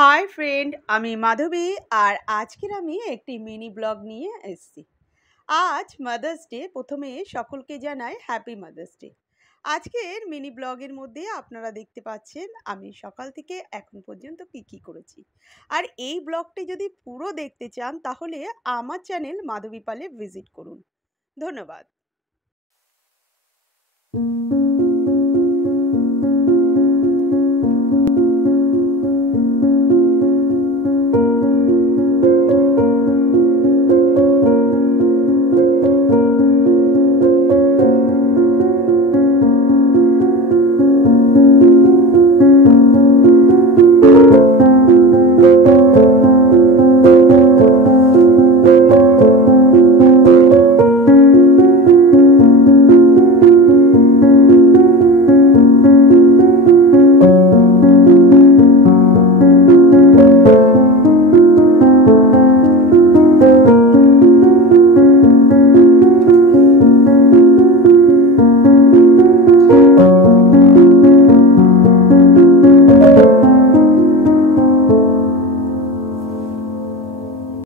Hi friend, আমি মাধবী। আর আজকের আমি একটি মিনি ব্লগ নিয়ে এসেছি। আজ মাদার্স ডে। প্রথমে সকলকে জানাই হ্যাপি মাদার্স ডে। আজকের মিনি ব্লগের মধ্যে আপনারা দেখতে পাচ্ছেন আমি সকাল থেকে এখন পর্যন্ত কি করেছি। আর এই ব্লগটি যদি পুরো দেখতে চান তাহলে আমার চ্যানেল মাধবী পালে ভিজিট করুন। ধন্যবাদ।